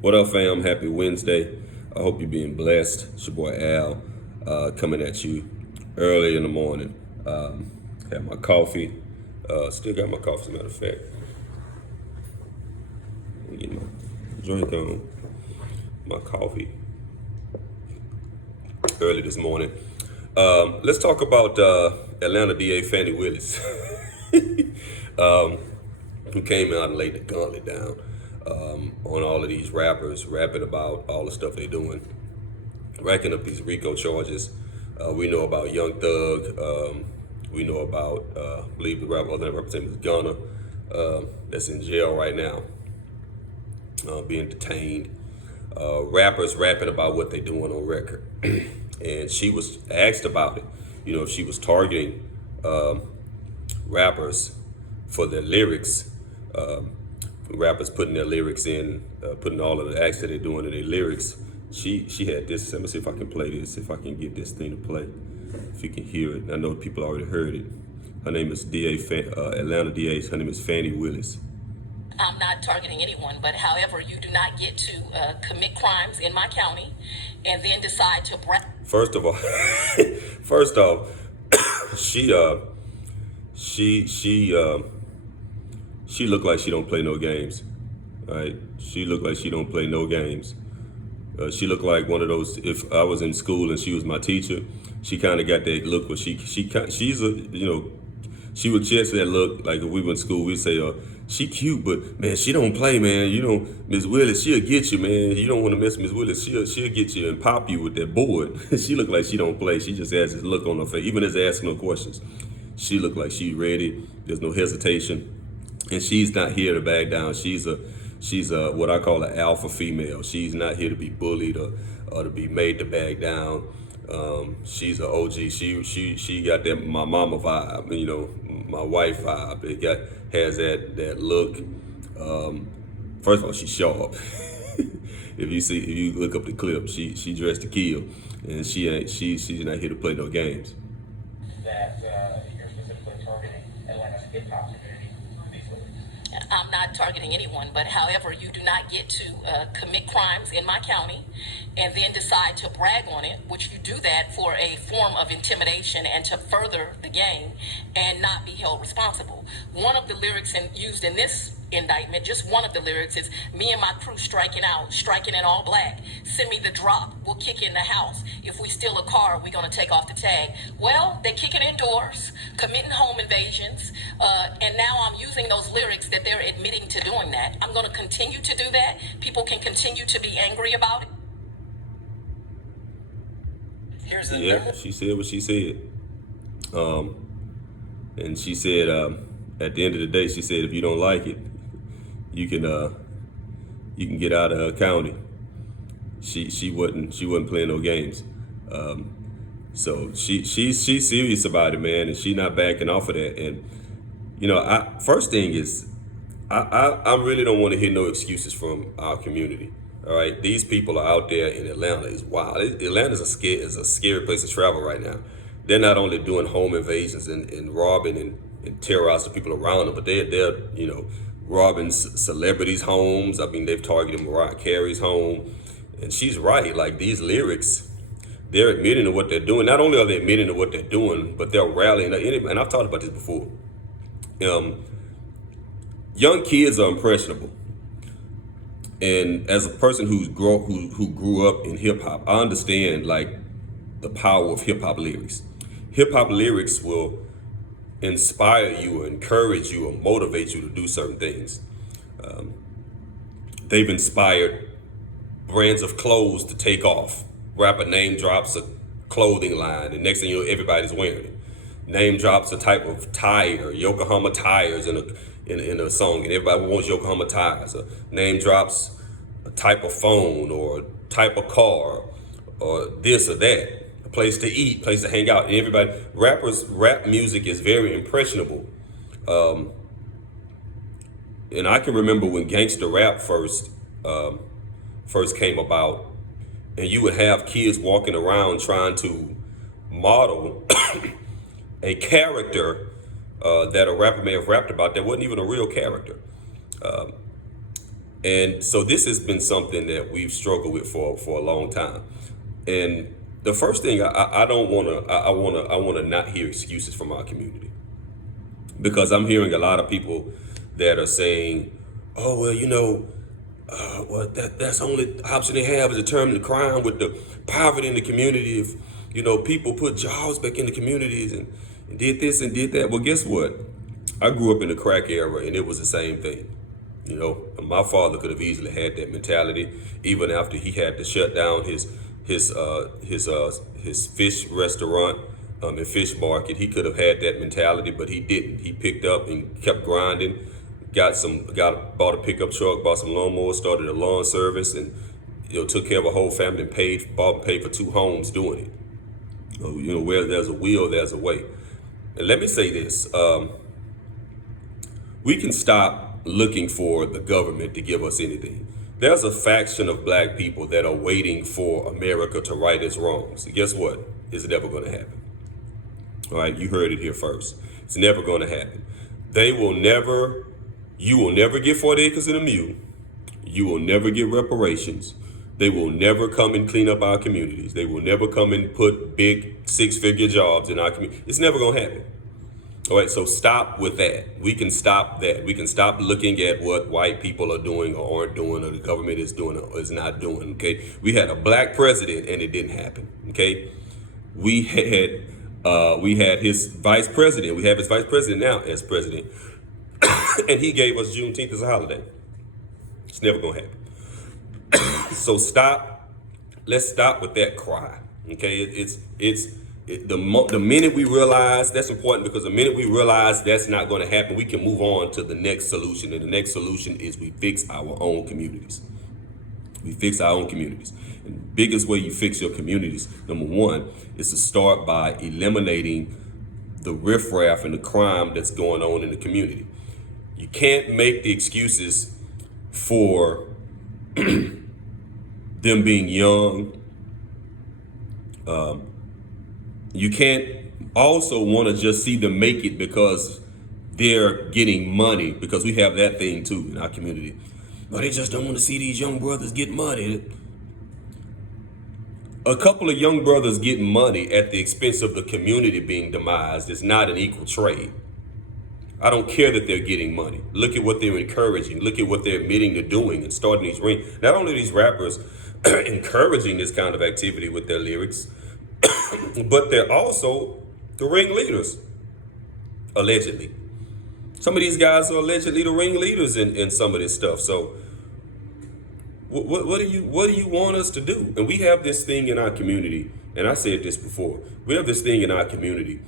What up, fam? Happy Wednesday. I hope you're being blessed. It's your boy Al coming at you early in the morning. Have my coffee. Still got my coffee, as a matter of fact. Let me get my drink on. My coffee early this morning. Let's talk about Atlanta DA Fani Willis, who came out and laid the gauntlet down on all of these rappers, rapping about all the stuff they're doing, racking up these RICO charges. We know about Young Thug. We know about, I believe the rapper, other representative is Gunna, that's in jail right now, being detained. Rappers rapping about what they're doing on record. And she was asked about it, you know, if she was targeting rappers for their lyrics, rappers putting their lyrics in, putting all of the acts that they're doing in their lyrics. She had this. Let me see if I can play this, if I can get this thing to play, if you can hear it. I know people already heard it. Her name is Atlanta DA. Her name is Fani Willis. I'm not targeting anyone, but however, you do not get to commit crimes in my county and then decide to First of all, she looked like she don't play no games, right? She looked like she don't play no games. She looked like one of those. If I was in school and she was my teacher, she kind of got that look where she's a, you know, she would chance that look. Like if we went to school, we'd say, she cute, but man, she don't play, man. You know, Miss Willis, she'll get you, man. You don't want to miss Miss Willis. She'll get you and pop you with that board. She look like she don't play. She just has this look on her face, even as asking no questions. She look like she's ready. There's no hesitation, and she's not here to back down. She's a what I call an alpha female. She's not here to be bullied or to be made to back down. She's an OG. She got that my mama vibe, you know, my wife vibe. It has that look. First of all, she's sharp. If you look up the clip, she dressed to kill, and she's not here to play no games. That you're specifically targeting Atlanta's hip hop community. I'm not targeting anyone, but however, you do not get to commit crimes in my county and then decide to brag on it, which you do that for a form of intimidation and to further the game and not be held responsible. One of the lyrics used in this indictment, just one of the lyrics, is me and my crew striking in all black. Send me the drop, we'll kick in the house. If we steal a car, we're gonna take off the tag. Well, they're kicking indoors, committing home invasions, and now I'm using those lyrics that they're admitting to doing that. I'm gonna continue to do that. People can continue to be angry about it. Yeah, she said what she said. And she said, at the end of the day, she said, if you don't like it, you can get out of her county. She wasn't playing no games. So she's serious about it, man, and she not backing off of that. And you know, first thing is, I really don't want to hear no excuses from our community. All right, these people are out there in Atlanta. Is wild. Atlanta is a scary place to travel right now. They're not only doing home invasions and robbing and terrorizing people around them, but they're you know, robbing celebrities' homes. I mean, they've targeted Mariah Carey's home, and she's right. Like these lyrics, they're admitting to what they're doing. Not only are they admitting to what they're doing, but they're rallying. And I've talked about this before. Young kids are impressionable. And as a person who grew up in hip hop, I understand like the power of hip hop lyrics. Hip hop lyrics will inspire you, or encourage you, or motivate you to do certain things. They've inspired brands of clothes to take off. Rapper name drops a clothing line, and next thing you know, everybody's wearing it. Name drops a type of tire, Yokohama tires in a song, and everybody wants Yokohama tires. Name drops a type of phone or type of car or this or that, a place to eat, place to hang out. And everybody, rap music is very impressionable. And I can remember when gangster rap first came about, and you would have kids walking around trying to model a character that a rapper may have rapped about that wasn't even a real character. And so this has been something that we've struggled with for a long time. And the first thing I don't want to, I want to not hear excuses from our community, because I'm hearing a lot of people that are saying, oh, well, well, that's the only option they have is to term the crime with the poverty in the community. If, people put jobs back in the communities and did this and did that. Well, guess what? I grew up in the crack era and it was the same thing. My father could have easily had that mentality, even after he had to shut down his fish restaurant and fish market. He could have had that mentality, but he didn't. He picked up and kept grinding. Bought a pickup truck, bought some lawnmowers, started a lawn service, and took care of a whole family and paid for 2 homes doing it. Where there's a will, there's a way. And let me say this: we can stop looking for the government to give us anything. There's a faction of black people that are waiting for America to right its wrongs. Guess what? It's never going to happen. All right, you heard it here first. It's never going to happen. You will never get 40 acres and a mule. You will never get reparations. They will never come and clean up our communities. They will never come and put big 6-figure jobs in our community. It's never going to happen. All right, so stop with that. We can stop that. We can stop looking at what white people are doing or aren't doing, or the government is doing or is not doing. Okay, we had a black president and it didn't happen. Okay, we had his vice president. We have his vice president now as president, and he gave us Juneteenth as a holiday. It's never gonna happen. So stop. Let's stop with that cry. Okay, the minute we realize that's important, because the minute we realize that's not going to happen, we can move on to the next solution. And the next solution is we fix our own communities. We fix our own communities. And the biggest way you fix your communities, number one, is to start by eliminating the riffraff and the crime that's going on in the community. You can't make the excuses for them being young. You can't also want to just see them make it because they're getting money, because we have that thing too in our community. But they just don't want to see these young brothers get money. A couple of young brothers getting money at the expense of the community being demised is not an equal trade. I don't care that they're getting money. Look at what they're encouraging. Look at what they're admitting to doing and starting these rings. Not only are these rappers encouraging this kind of activity with their lyrics, but they're also the ringleaders, allegedly. Some of these guys are allegedly the ringleaders in some of this stuff. So what do you want us to do? And we have this thing in our community, and I said this before, we have this thing in our community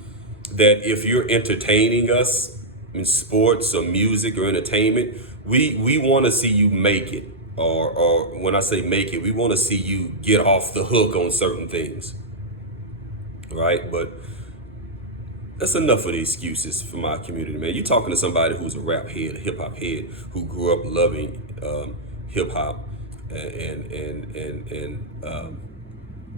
that if you're entertaining us in sports or music or entertainment, we want to see you make it. Or when I say make it, we want to see you get off the hook on certain things. Right? But that's enough of the excuses from our community, man. You're talking to somebody who's a rap head, a hip hop head, who grew up loving hip hop and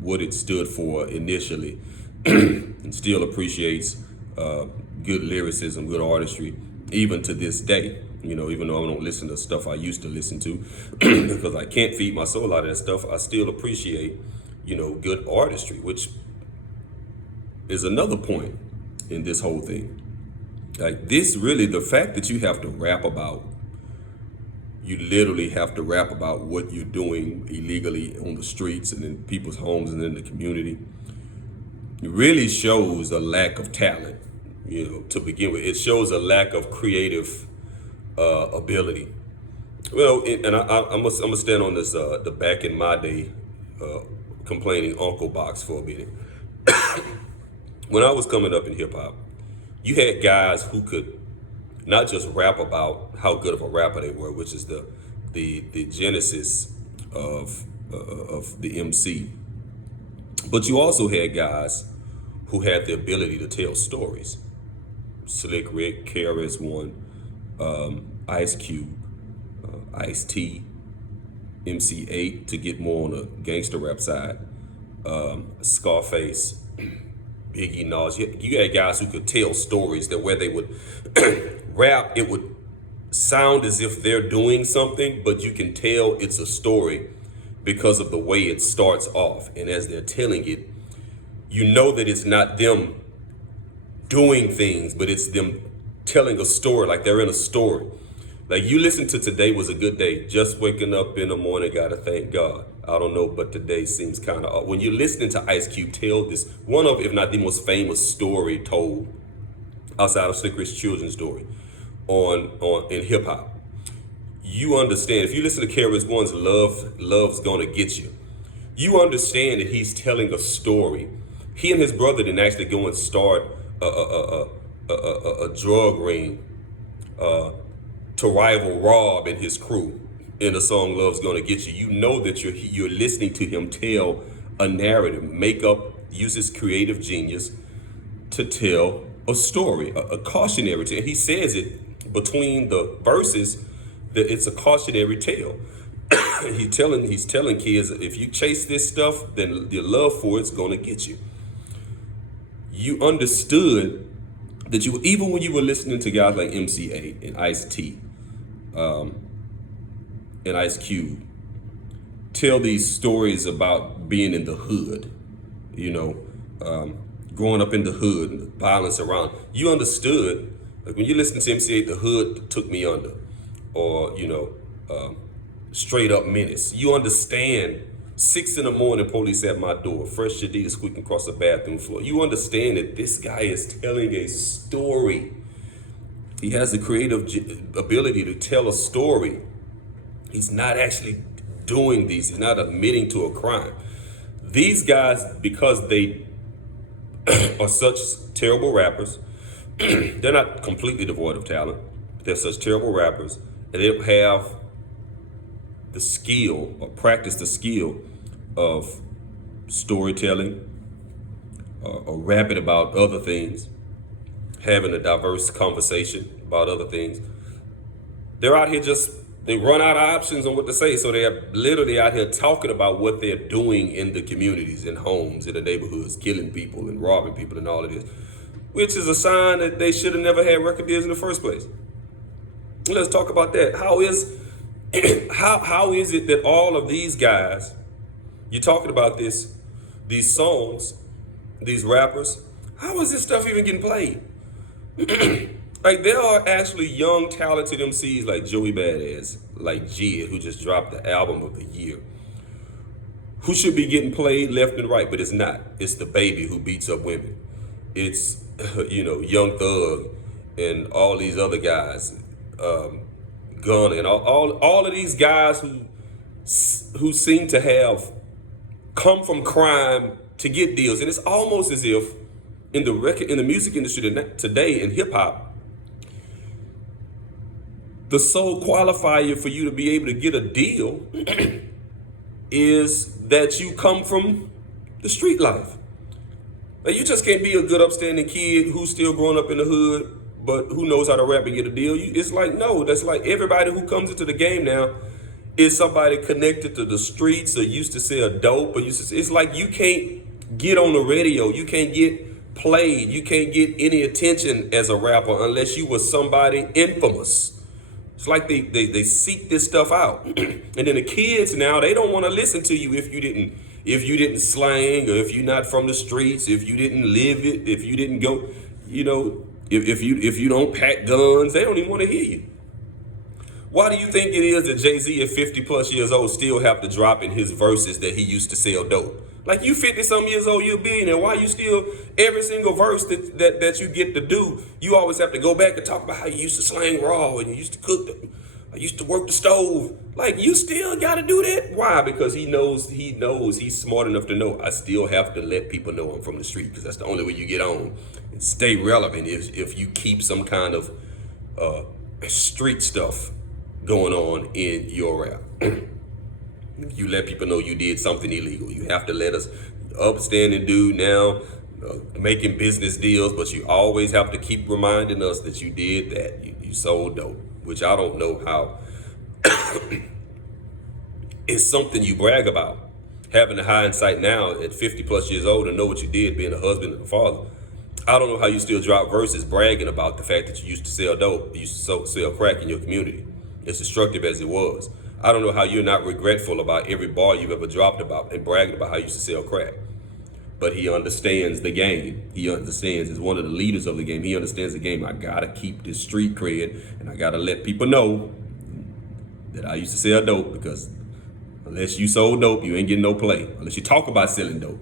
what it stood for initially, and still appreciates good lyricism, good artistry, even to this day. Even though I don't listen to stuff I used to listen to, because I can't feed my soul out of that stuff, I still appreciate, good artistry, which is another point in this whole thing. Like this, really, the fact that you have to rap about, you literally have to rap about what you're doing illegally on the streets and in people's homes and in the community, it really shows a lack of talent, to begin with. It shows a lack of creative ability. Well, and I'm gonna stand on this, the back in my day, complaining Uncle box for a minute. When I was coming up in hip hop, you had guys who could not just rap about how good of a rapper they were, which is the genesis of the MC, but you also had guys who had the ability to tell stories. Slick Rick, KRS-One, Ice Cube, Ice-T, MC8 to get more on the gangster rap side, Scarface, Biggie, Nas. You had guys who could tell stories that where they would rap, it would sound as if they're doing something, but you can tell it's a story because of the way it starts off. And as they're telling it, you know that it's not them doing things, but it's them telling a story, like they're in a story. Like you listen to Today Was a Good Day, just waking up in the morning, gotta thank God. I don't know, but today seems kind of odd. When you're listening to Ice Cube tell this, one of, if not the most famous story told outside of Slick Rick's children's story on in hip hop, you understand. If you listen to KRS-One's Love's Gonna Get You, you understand that he's telling a story. He and his brother didn't actually go and start a drug ring to rival Rob and his crew in the song Love's Gonna Get You. You know that you're listening to him tell a narrative, use his creative genius to tell a story, a cautionary tale. He says it between the verses that it's a cautionary tale. he's telling kids, if you chase this stuff, then your love for it's gonna get you. You understood that even when you were listening to guys like MC8 and Ice-T and Ice Cube tell these stories about being in the hood, growing up in the hood and the violence around, you understood. Like when you listen to MC8, The Hood Took Me Under, or Straight Up Menace, you understand 6 a.m, police at my door, fresh Adidas squeaking across the bathroom floor. You understand that this guy is telling a story. He has the creative ability to tell a story. He's not actually doing these. He's not admitting to a crime. These guys, because they are such terrible rappers, they're not completely devoid of talent. They're such terrible rappers, and they don't have the skill or practice the skill of storytelling or rapping about other things, having a diverse conversation about other things. They're out here they run out of options on what to say, so they're literally out here talking about what they're doing in the communities, in homes, in the neighborhoods, killing people and robbing people and all of this, which is a sign that they should have never had record deals in the first place. Let's talk about that. How is it that all of these guys, you're talking about these songs, these rappers, how is this stuff even getting played? Like there are actually young, talented MCs like Joey Badass, like Jid, who just dropped the album of the year, who should be getting played left and right, but it's not. It's the Baby who beats up women. It's, Young Thug and all these other guys, Gunna and all of these guys who seem to have come from crime to get deals. And it's almost as if in the music industry today in hip hop, the sole qualifier for you to be able to get a deal is that you come from the street life. Like you just can't be a good upstanding kid who's still growing up in the hood, but who knows how to rap and get a deal. It's like, no, that's like everybody who comes into the game now is somebody connected to the streets or used to sell dope. It's like you can't get on the radio. You can't get played. You can't get any attention as a rapper unless you were somebody infamous. It's like they seek this stuff out. And then the kids now, they don't want to listen to you if you didn't slang, or if you're not from the streets, if you didn't live it, if you didn't go, if you don't pack guns, they don't even want to hear you. Why do you think it is that Jay-Z at 50 plus years old still have to drop in his verses that he used to sell dope? Like you 50 some years old, you're a billionaire. Why you still, every single verse that you get to do, you always have to go back and talk about how you used to slang raw and you used to cook, I used to work the stove. Like you still got to do that? Why? Because he knows he's smart enough to know I still have to let people know I'm from the street, because that's the only way you get on and stay relevant if you keep some kind of street stuff going on in your rap. You let people know you did something illegal. You have to let us, upstanding dude now, making business deals, but you always have to keep reminding us that you did that. You sold dope, which I don't know how. It's something you brag about. Having the hindsight now at 50 plus years old and know what you did, being a husband and a father. I don't know how you still drop verses bragging about the fact that you used to sell dope, you used to sell crack in your community, as destructive as it was. I don't know how you're not regretful about every bar you've ever dropped about and bragging about how you used to sell crack. But he understands the game. He understands, as one of the leaders of the game, he understands the game. I gotta keep this street cred, and I gotta let people know that I used to sell dope, because unless you sold dope, you ain't getting no play. Unless you talk about selling dope.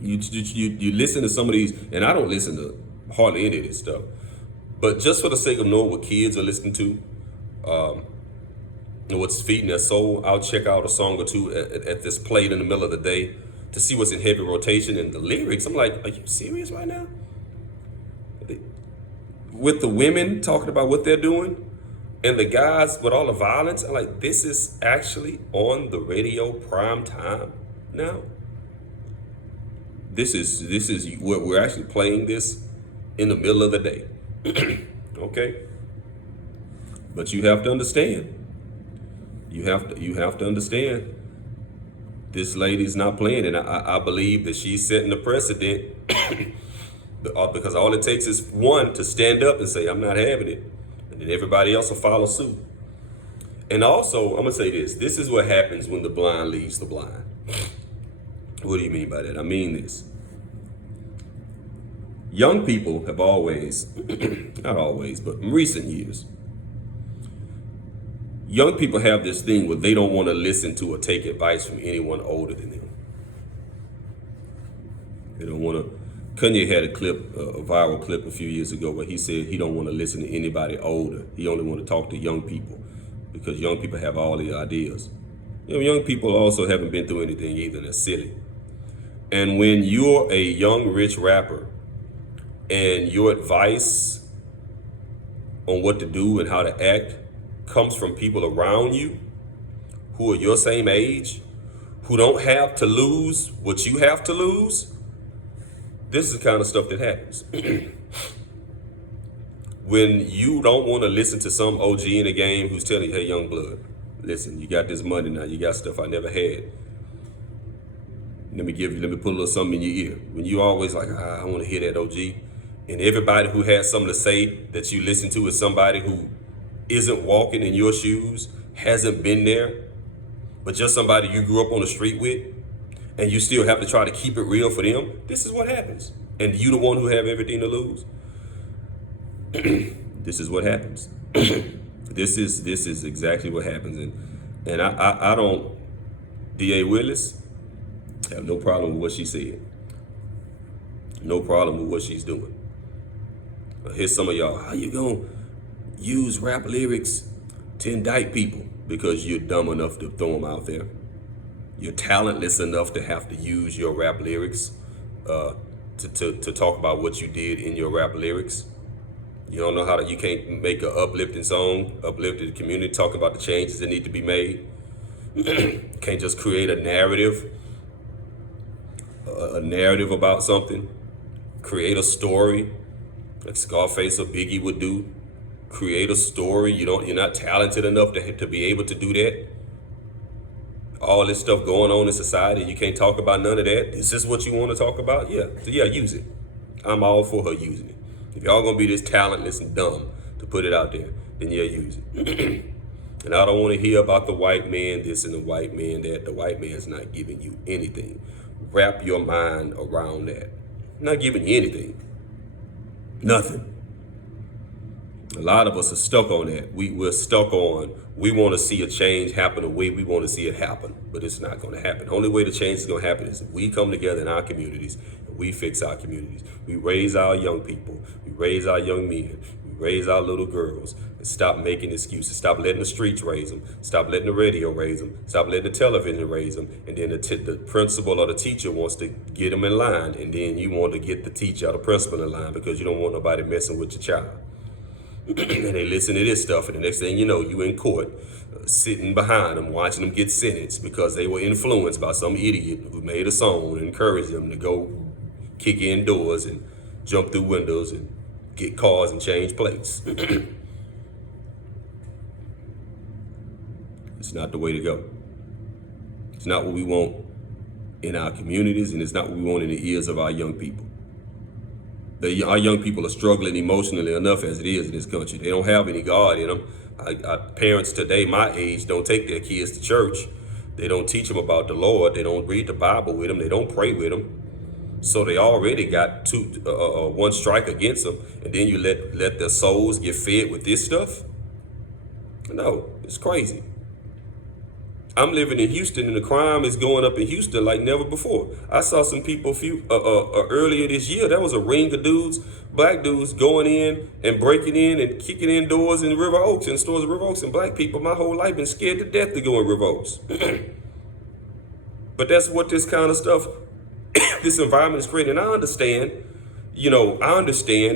You listen to some of these, and I don't listen to hardly any of this stuff. But just for the sake of knowing what kids are listening to, and what's feeding their soul, I'll check out a song or two at this played in the middle of the day to see what's in heavy rotation. And the lyrics, I'm like, are you serious right now? With the women talking about what they're doing, and the guys with all the violence, I'm like, this is actually on the radio prime time now. This is where we're actually playing this in the middle of the day. Okay? But you have to understand. You have to understand. This lady's not playing, and I believe that she's setting the precedent because all it takes is one to stand up and say, I'm not having it. And then everybody else will follow suit. And also, I'm gonna say this. This is what happens when the blind leads the blind. What do you mean by that? I mean this. Young people have always, not always, but in recent years, young people have this thing where they don't want to listen to or take advice from anyone older than them. They don't want to. Kanye had a clip, a viral clip a few years ago where he said he don't want to listen to anybody older. He only want to talk to young people because young people have all the ideas. You know, young people also haven't been through anything either. They're silly. And when you're a young, rich rapper and your advice on what to do and how to act comes from people around you who are your same age, who don't have to lose what you have to lose, this is the kind of stuff that happens. When you don't want to listen to some OG in the game who's telling you, hey, young blood, listen, you got this money now, you got stuff I never had. Let me put a little something in your ear. When you always like, I want to hear that OG. And everybody who has something to say that you listen to is somebody who isn't walking in your shoes, hasn't been there, but just somebody you grew up on the street with, and you still have to try to keep it real for them. This is what happens. And you the one who have everything to lose. This is what happens. This is exactly what happens. And I don't, D.A. Willis, have no problem with what she said. No problem with what she's doing. Here's some of y'all. How you gonna use rap lyrics to indict people? Because you're dumb enough to throw them out there. You're talentless enough to have to use your rap lyrics to talk about what you did in your rap lyrics. You don't know how to, you can't make an uplifting song, uplift the community, talking about the changes that need to be made. Can't just create a narrative about something. Create a story like Scarface or Biggie would do. Create a story. You're not talented enough to be able to do that. All this stuff going on in society, you can't talk about none of that. Is this what you want to talk about? Yeah. So yeah, use it. I'm all for her using it. If y'all gonna be this talentless and dumb to put it out there, then yeah, use it. And I don't want to hear about the white man this and the white man that. The white man's not giving you anything. Wrap your mind around that. Not giving you anything. Nothing. A lot of us are stuck on that. We're stuck on, we want to see a change happen the way we want to see it happen, but it's not going to happen. The only way the change is going to happen is if we come together in our communities and we fix our communities. We raise our young people. We raise our young men. We raise our little girls and stop making excuses. Stop letting the streets raise them. Stop letting the radio raise them. Stop letting the television raise them. And then the principal or the teacher wants to get them in line, and then you want to get the teacher or the principal in line because you don't want nobody messing with your child. And they listen to this stuff, and the next thing you know, you in court, sitting behind them, watching them get sentenced because they were influenced by some idiot who made a song and encouraged them to go kick in doors and jump through windows and get cars and change plates. It's not the way to go. It's not what we want in our communities, and it's not what we want in the ears of our young people. Our young people are struggling emotionally enough as it is in this country. They don't have any God in them. Parents today, my age, don't take their kids to church. They don't teach them about the Lord. They don't read the Bible with them. They don't pray with them. So they already got one strike against them, and then you let their souls get fed with this stuff? No, it's crazy. I'm living in Houston, and the crime is going up in Houston like never before. I saw some people earlier this year. There was a ring of dudes, black dudes, going in and breaking in and kicking in doors in River Oaks, in stores in River Oaks, and black people. My whole life been scared to death to go in River Oaks. But that's what this kind of stuff, this environment is creating. And I understand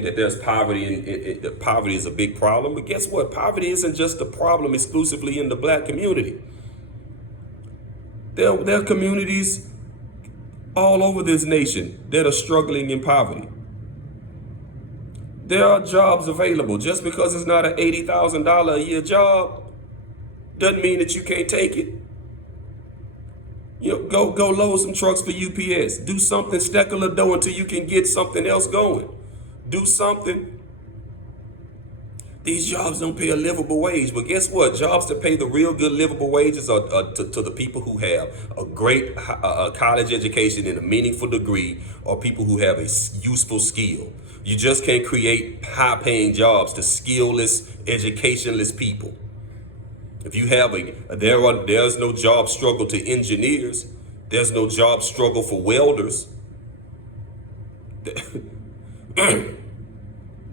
that there's poverty, and poverty is a big problem. But guess what? Poverty isn't just a problem exclusively in the black community. There are communities all over this nation that are struggling in poverty. There are jobs available. Just because it's not an $80,000 a year job doesn't mean that you can't take it. Go load some trucks for UPS. Do something, stack a little dough until you can get something else going. Do something. These jobs don't pay a livable wage, but guess what? Jobs that pay the real good livable wages are to the people who have a great college education and a meaningful degree, or people who have a useful skill. You just can't create high-paying jobs to skillless, educationless people. If you have there's no job struggle to engineers. There's no job struggle for welders.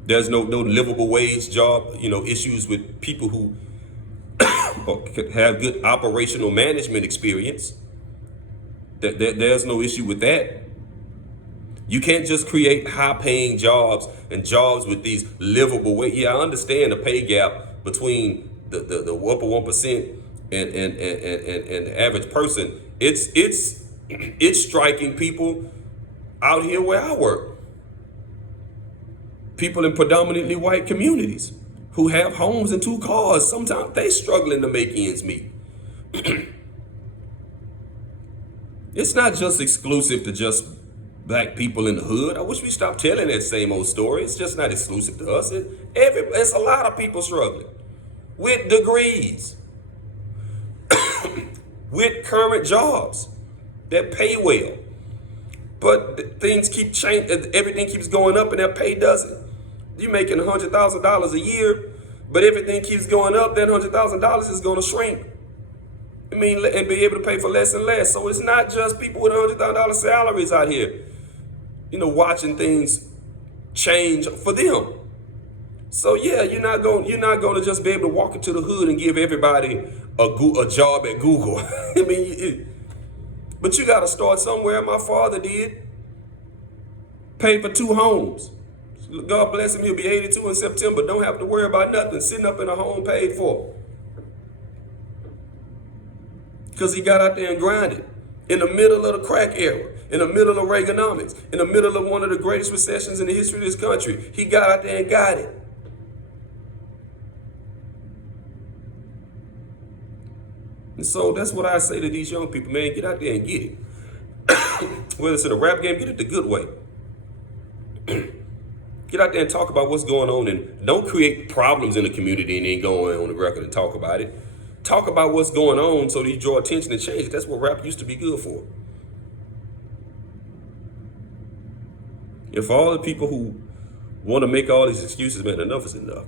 There's no livable wage job, issues with people who have good operational management experience. There's no issue with that. You can't just create high-paying jobs and jobs with these livable wage. Yeah, I understand the pay gap between the upper 1% and the average person. It's striking people out here where I work. People in predominantly white communities who have homes and 2 cars, sometimes they struggling to make ends meet. It's not just exclusive to just black people in the hood. I wish we stopped telling that same old story. It's just not exclusive to us. It's a lot of people struggling with degrees, with current jobs that pay well. But things keep changing. Everything keeps going up and their pay doesn't. You're making $100,000 a year, but everything keeps going up. That $100,000 is going to shrink. And be able to pay for less and less. So it's not just people with $100,000 salaries out here, watching things change for them. So yeah, you're not going to just be able to walk into the hood and give everybody a job at Google. But you got to start somewhere. My father did. Paid for 2 homes. God bless him, he'll be 82 in September. Don't have to worry about nothing. Sitting up in a home paid for. Because he got out there and grinded. In the middle of the crack era. In the middle of Reaganomics. In the middle of one of the greatest recessions in the history of this country. He got out there and got it. And so that's what I say to these young people, man. Get out there and get it. Whether it's in a rap game, get it the good way. Get out there and talk about what's going on, and don't create problems in the community and then go on the record and talk about it. Talk about what's going on so that you draw attention and change. That's what rap used to be good for. If all the people who want to make all these excuses, man, enough is enough.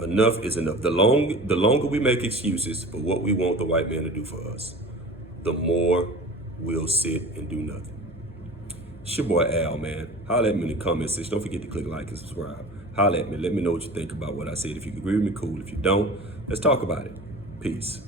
Enough is enough. The longer we make excuses for what we want the white man to do for us, the more we'll sit and do nothing. It's your boy Al, man. Holler at me in the comment section. Don't forget to click like and subscribe. Holler at me. Let me know what you think about what I said. If you agree with me, cool. If you don't, let's talk about it. Peace.